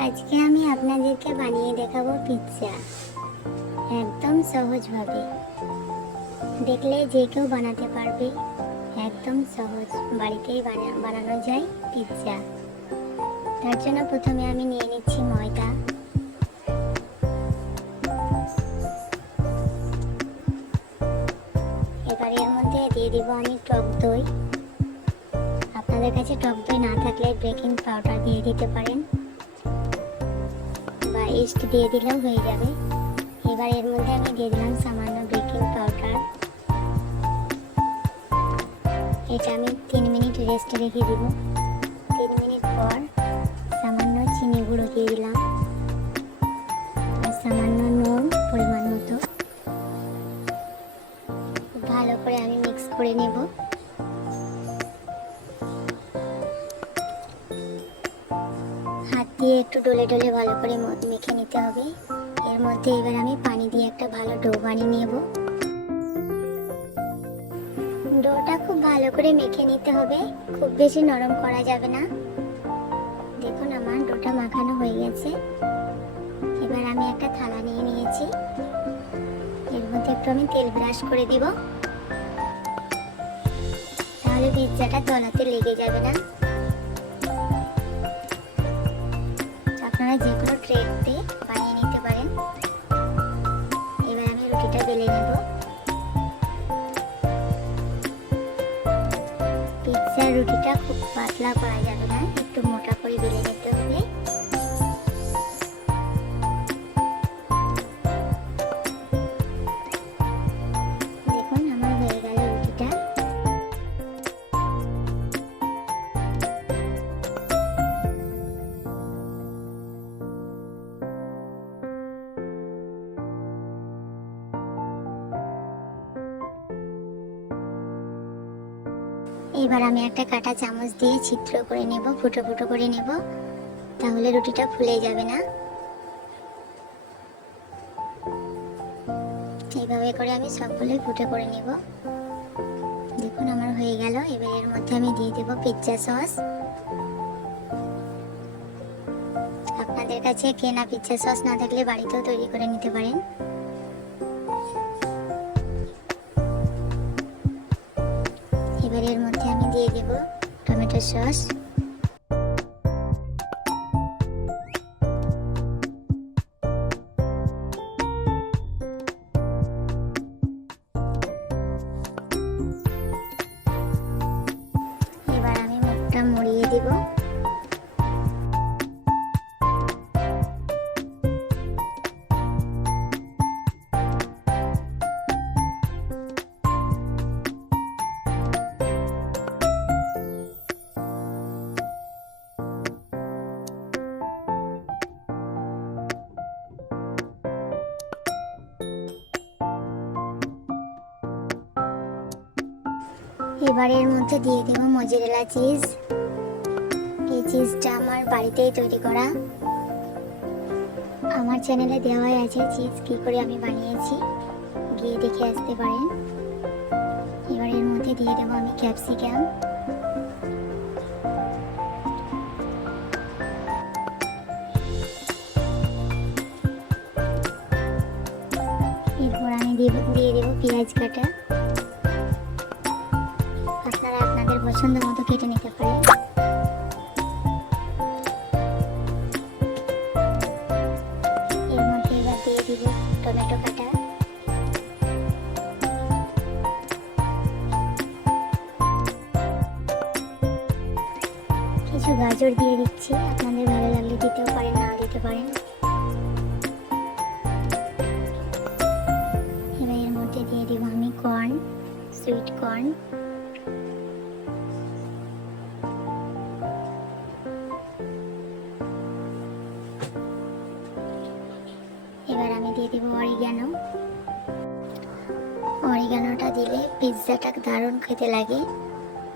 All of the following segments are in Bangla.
আজকে আমি আপনাদেরকে বানিয়ে দেখাবো পিৎজা একদম সহজভাবে। দেখলে যে কেউ বানাতে পারবে। একদম সহজ। বাড়িতেই বানা- বানানো যায় পিৎজা তার জন্য প্রথমে আমি নিয়ে নিচ্ছি ময়দা। এবার এর মধ্যে দিয়ে দিব আমি টক দই। আপনাদের কাছে টক দই না থাকলে বেকিং পাউডার দিয়ে দিতে পারেন। বা ইস্ট দিয়ে দিলেও হয়ে যাবে। এবার এর মধ্যে আমি দিয়ে দিলাম সামান্য বেকিং পাউডার এটা আমি তিন মিনিট রেস্টে রেখে দিব। তিন মিনিট পর সামান্য চিনি গুঁড়ো দিয়ে দিলাম। সামান্য নুন পরিমাণ মতো। ভালো করে আমি মিক্স করে নেব। দিয়ে একটু ডলে ডলে ভালো করে মেখে নিতে হবে। এর মধ্যে এবার আমি পানি দিয়ে একটা ভালো ডো বানিয়ে নেব। ডোটা খুব ভালো করে মেখে নিতে হবে। খুব বেশি নরম করা যাবে না। দেখুন আমার ডোটা মাখানো হয়ে গেছে। এবার আমি একটা থালা নিয়ে নিয়েছি। এর মধ্যে একটু আমি তেল ব্রাশ করে দিব। তাহলে পিৎজাটা তলাতে লেগে যাবে না। পিৎজার রুটিটা খুব পাতলা করা যাবে না একটু মোটা করে বেলে নিতে হবে। এবার আমি একটা কাটা চামচ দিয়ে ছিদ্র করে নেব, ফুটো ফুটো করে নেব। তাহলে রুটিটা ফুলে যাবে না। এইভাবে করে আমি সবগুলো ফুটো করে নেব। দেখুন, আমার হয়ে গেল। এবার এর মধ্যে আমি দিয়ে দেব পিৎজা সস আপনাদের কাছে কেনা পিৎজা সস না থাকলে বাড়িতেও তৈরি করে নিতে পারেন। এবার এর মধ্যে আমি দিয়ে দেব টমেটো সস। এবার এর মধ্যে দিয়ে দেবো মজুরেলা চিজ এই চিজটা আমার বাড়িতেই তৈরি করা। আমার চ্যানেলে দেওয়াই আছে চিজ কি করে আমি বানিয়েছি। গিয়ে দেখে আসতে পারেন। এবার এর মধ্যে দিয়ে দেবো আমি ক্যাপসিকাম এরপর আমি দিয়ে দেবো পেঁয়াজ কাটা। পছন্দ মতো কেটে নিতে পারেন এর মধ্যে টমেটো কিছু গাজর দিয়ে দিচ্ছি। আপনাদের ভালো লাগলে দিতেও পারেন, না দিতে পারেন। এবার এর মধ্যে দিয়ে দিব আমি কর্ন সুইট কর্ন দিয়ে দেবো অরিগ্যানো অরিগ্যানোটা দিলে পিৎজাটা দারুণ খেতে লাগে।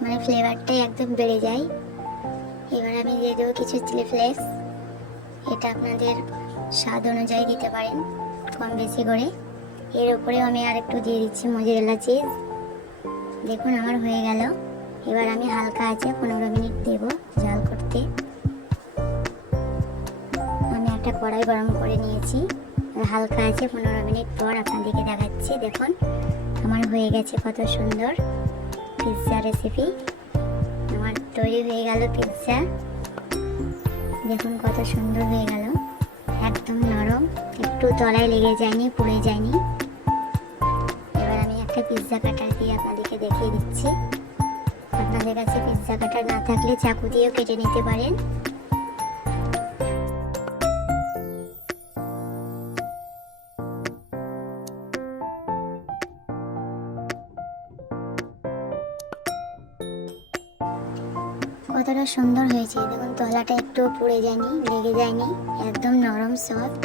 মানে ফ্লেভারটাই একদম বেড়ে যায়। এবার আমি দিয়ে দেবো কিছু চিলি ফ্লেক্স এটা আপনাদের স্বাদ অনুযায়ী দিতে পারেন কম বেশি করে। এর উপরেও আমি আর একটু দিয়ে দিচ্ছি মজুরেলা চিজ দেখুন আমার হয়ে গেল। এবার আমি হালকা আছে পনেরো মিনিট দেব জাল করতে। আমি একটা কড়াই গরম করে নিয়েছি। হালকা আছে, পনেরো মিনিট পর আপনাদেরকে দেখাচ্ছি। দেখুন, আমার হয়ে গেছে কত সুন্দর পিৎজা রেসিপি আমার তৈরি হয়ে গেল পিৎজা দেখুন, কত সুন্দর হয়ে গেল। একদম নরম, একটু তলায় লেগে যায়নি, পুড়ে যায়নি। এবার আমি একটা পিৎজা কাটার দিয়ে আপনাদেরকে দেখিয়ে দিচ্ছি। আপনাদের কাছে পিৎজা কাটার না থাকলে চাকু দিয়েও কেটে নিতে পারেন। কতটা সুন্দর হয়েছে। দেখুন, তলাটা একটু পুড়ে যায়নি, লেগে যায়নি, একদম নরম সফট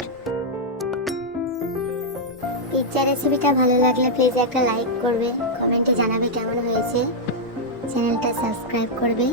পিৎজা রেসিপিটা ভালো লাগলে প্লিজ একটা লাইক করবে। কমেন্টে জানাবে কেমন হয়েছে। চ্যানেলটা সাবস্ক্রাইব করবে।